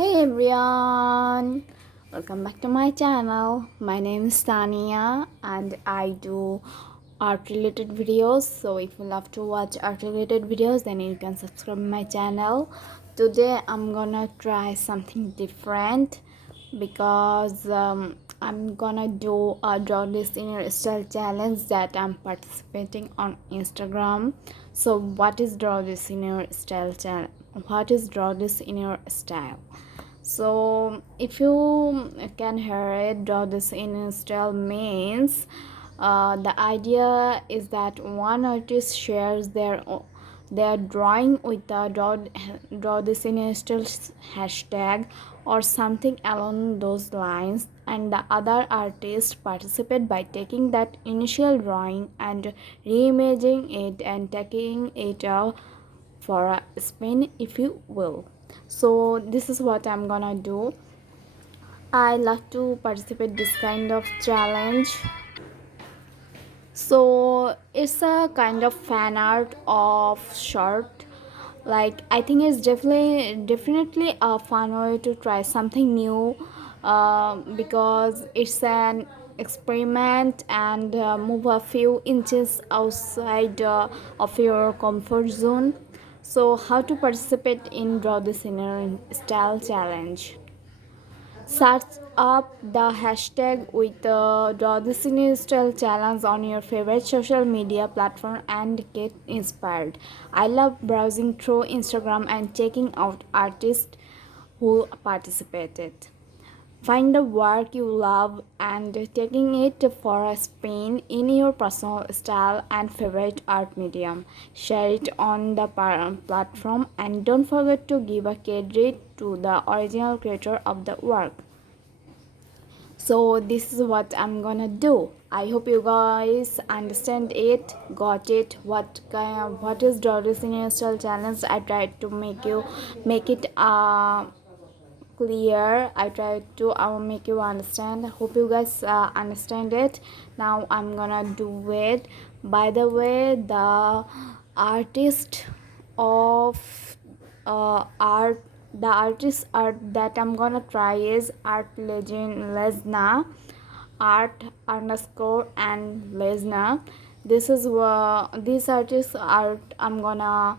Hey everyone, welcome back to my channel. My name is Tania and I do art related videos. So if you love to watch art related videos, then you can subscribe my channel. Today I'm gonna try something different because I'm gonna do a draw this in your style challenge that I'm participating on Instagram. So what is draw this in your style challenge? What is draw this in your style? So if you can hear it, draw this in style means the idea is that one artist shares their drawing with the draw this in style hashtag or something along those lines, and the other artist participate by taking that initial drawing and reimaging it and taking it for a spin, if you will. So this is what I'm gonna do. I love to participate this kind of challenge. So it's a kind of fan art of short. Like I think it's definitely a fun way to try something new, because it's an experiment and move a few inches outside of your comfort zone. So how to participate in draw this inner style challenge? Search up the hashtag with the Draw the Cine Style Challenge on your favorite social media platform and get inspired. I love browsing through Instagram and checking out artists who participated. Find the work you love and taking it for a spin in your personal style and favorite art medium. Share it on the platform and don't forget to give a credit to the original creator of the work. So this is what I'm gonna do. I hope you guys understand it, got it. What is Doris in your style challenge? I tried to make it clear. I tried to make you understand. Hope you guys understand it. Now I'm gonna do it. By the way, the artist of art the artist art that I'm gonna try is art legend lesna art underscore and lesna. This artist art I'm gonna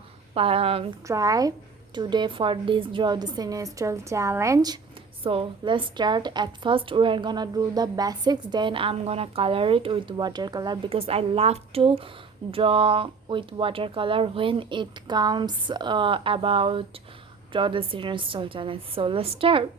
try today for this draw the sinistral challenge. So let's start. At first we're gonna do the basics, then I'm gonna color it with watercolor because I love to draw with watercolor when it comes about draw the sinistral challenge. So let's start.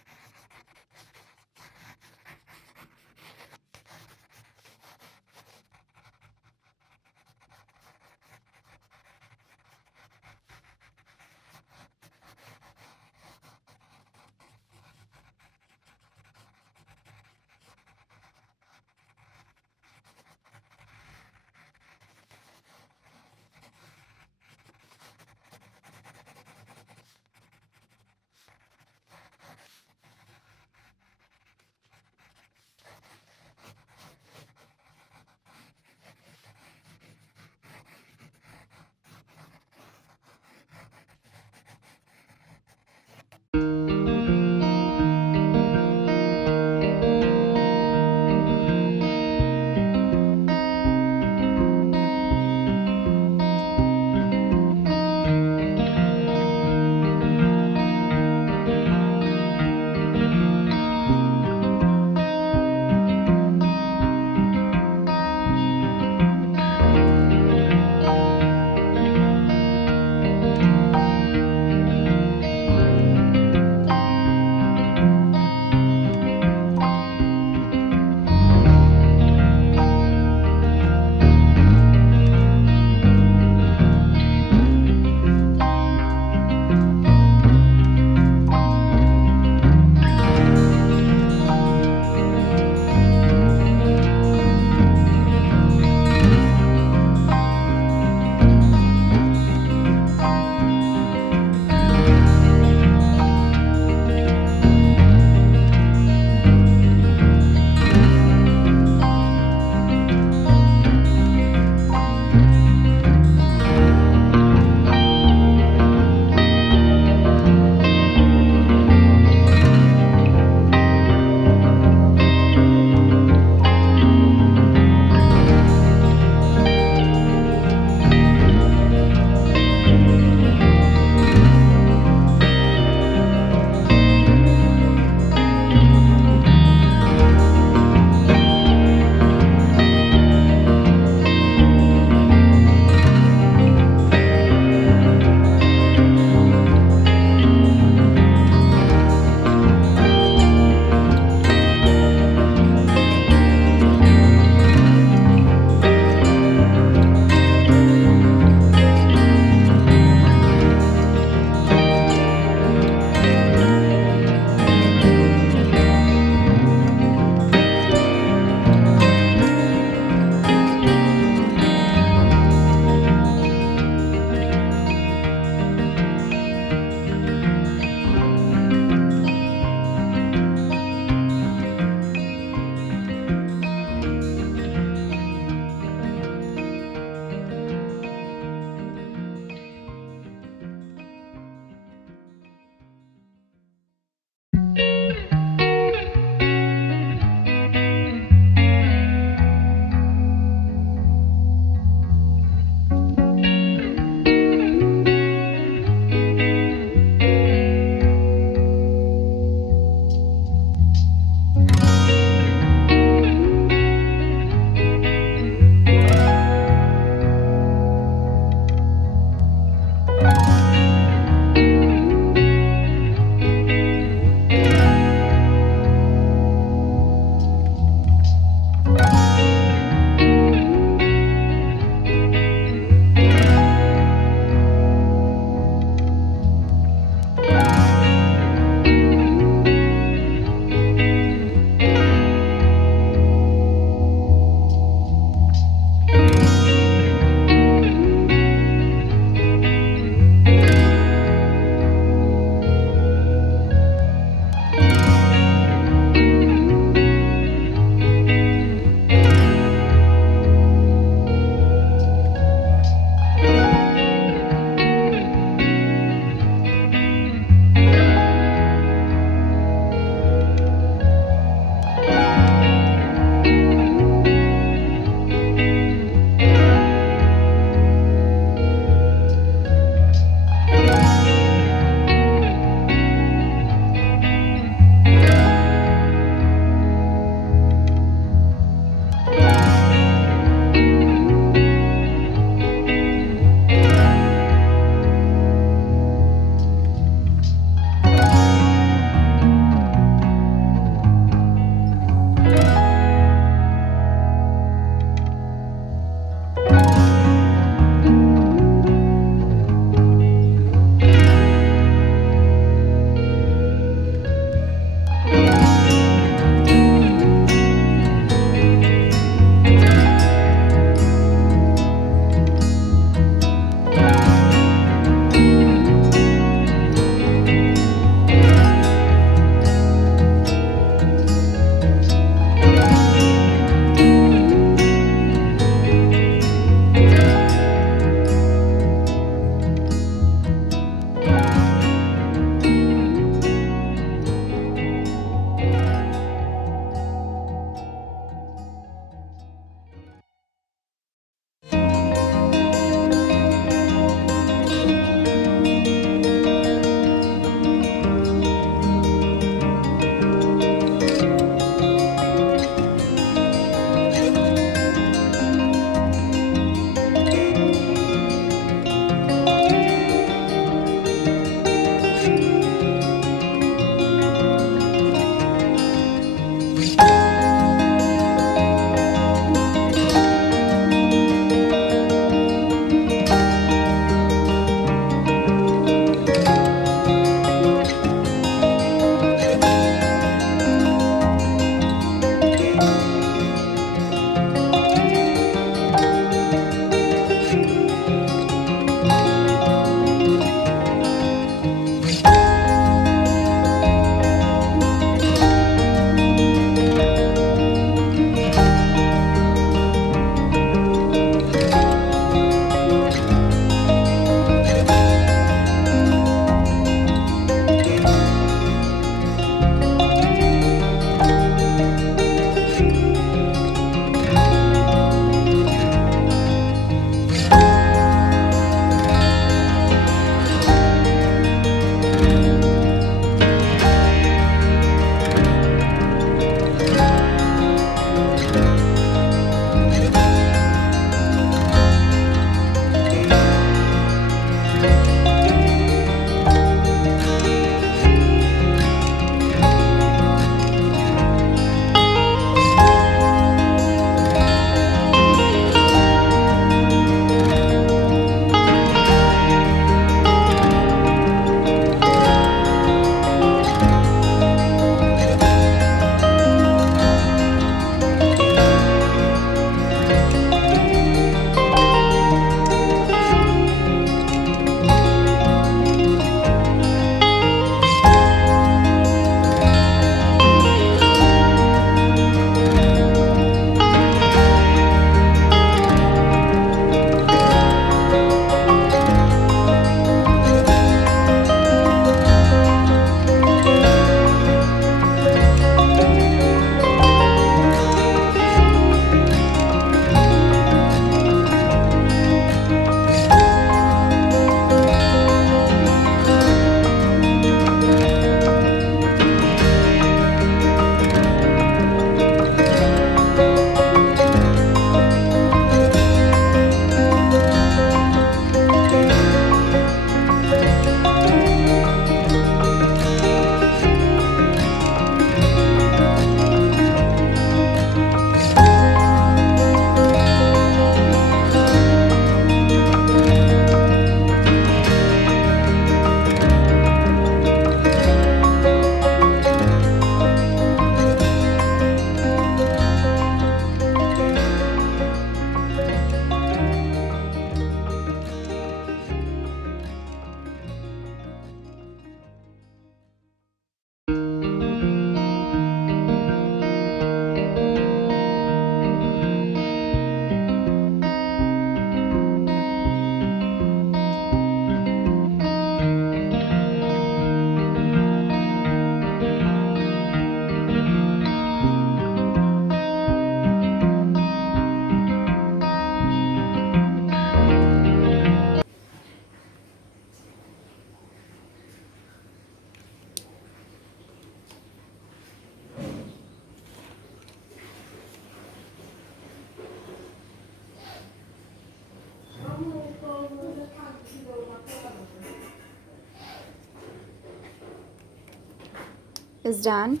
is done.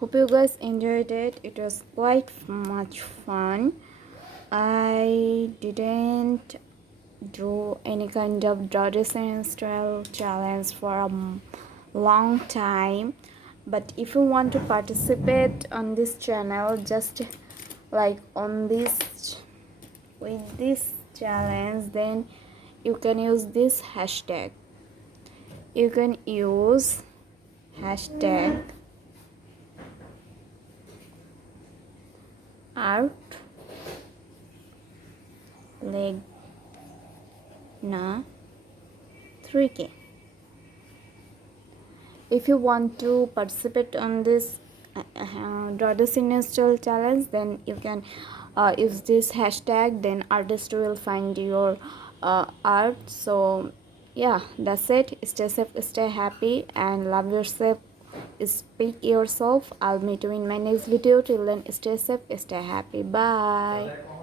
Hope you guys enjoyed it. It was quite much fun. I didn't do any kind of draw design style challenge for a long time, but if you want to participate on this channel, just like on this with this challenge, then you can use this hashtag. You can use hashtag art leg na 3K. If you want to participate on this draw the signature challenge, then you can use this hashtag, then artist will find your art. So yeah, that's it. Stay safe, stay happy, and love yourself, speak yourself. I'll meet you in my next video. Till then, stay safe, stay happy. Bye.